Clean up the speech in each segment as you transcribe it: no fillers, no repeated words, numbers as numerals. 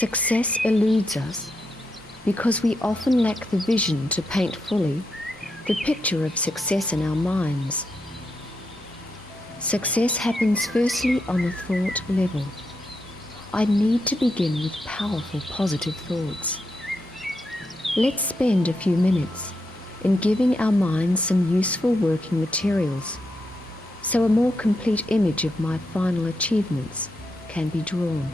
Success eludes us because we often lack the vision to paint fully the picture of success in our minds. Success happens firstly on the thought level. I need to begin with powerful positive thoughts. Let's spend a few minutes in giving our minds some useful working materials so a more complete image of my final achievements can be drawn.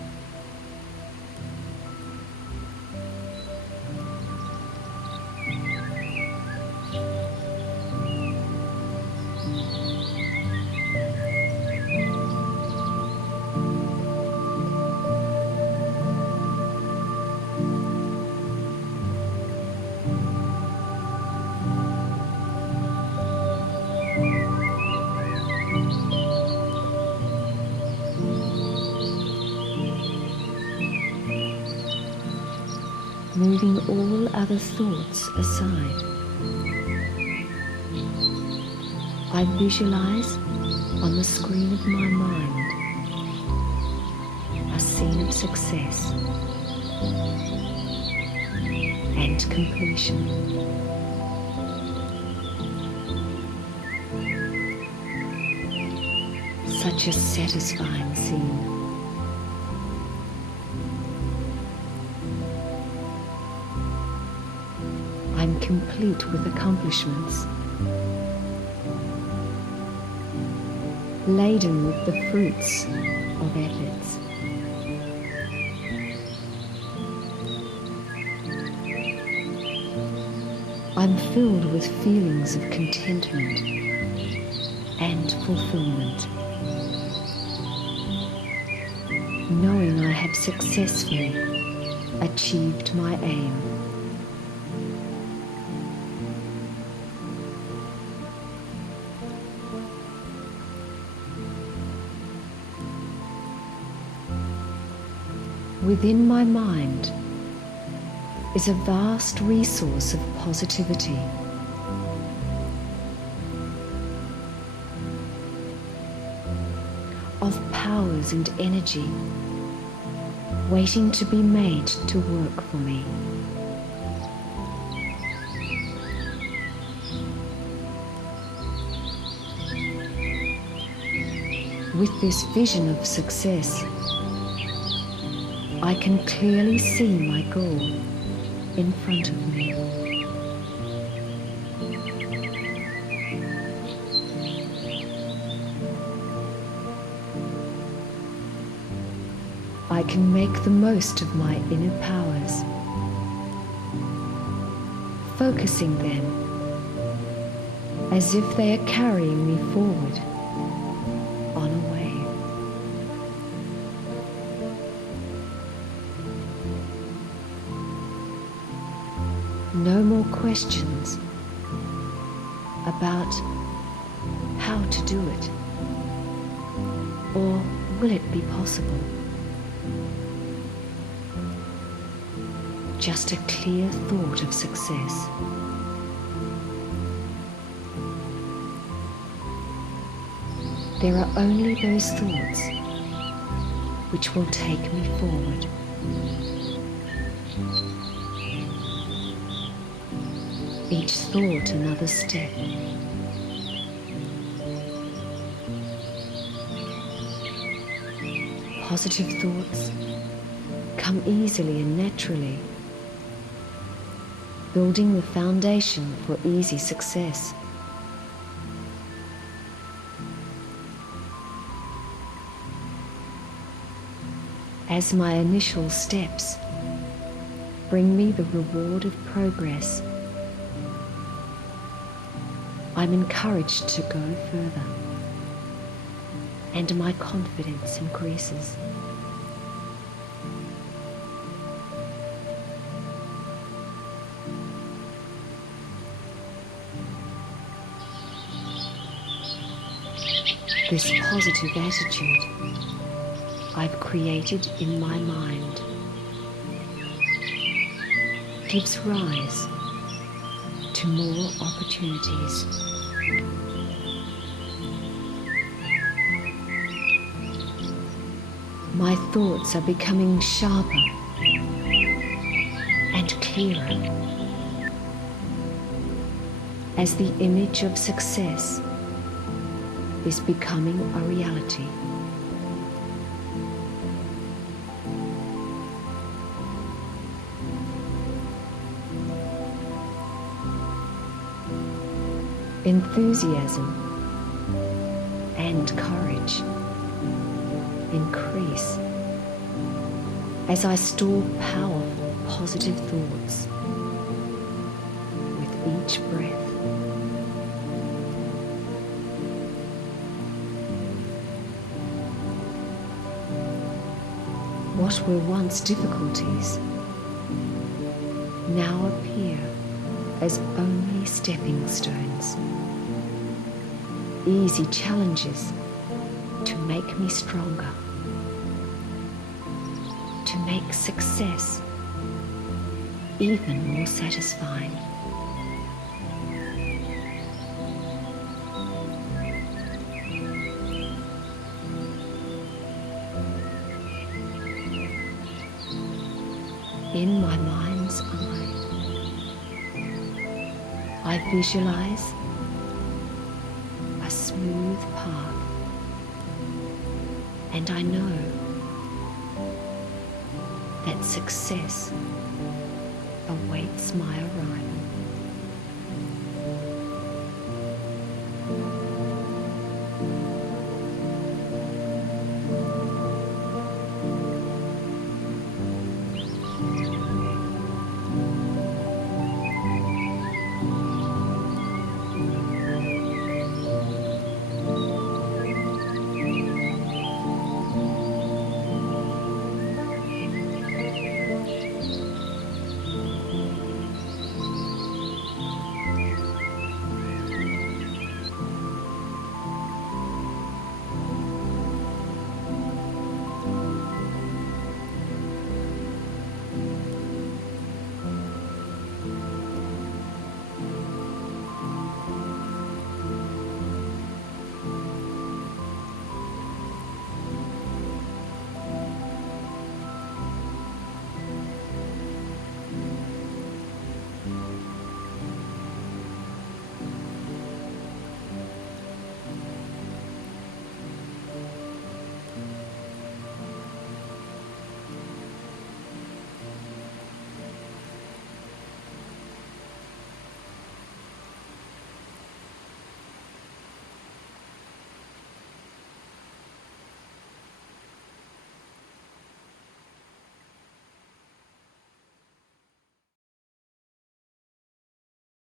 Moving all other thoughts aside, I visualize on the screen of my mind a scene of success and completion. Such a satisfying scene. I'm complete with accomplishments, laden with the fruits of efforts. I'm filled with feelings of contentment and fulfillment, knowing I have successfully achieved my aim. Within my mind is a vast resource of positivity. Of powers and energy waiting to be made to work for me. With this vision of success, I can clearly see my goal in front of me. I can make the most of my inner powers, focusing them as if they are carrying me forward on a wave. No more questions about how to do it, or will it be possible? Just a clear thought of success. There are only those thoughts which will take me forward. Each thought another step. Positive thoughts come easily and naturally, building the foundation for easy success. As my initial steps bring me the reward of progress, I'm encouraged to go further, and my confidence increases. This positive attitude I've created in my mind gives rise to more opportunities. My thoughts are becoming sharper and clearer as the image of success is becoming a reality. Enthusiasm and courage increase as I store powerful, positive thoughts with each breath. What were once difficulties now appear as only stepping stones, easy challenges to make me stronger, to make success even more satisfying. In my mind's eye, I visualize a smooth path, and I know that success awaits my arrival.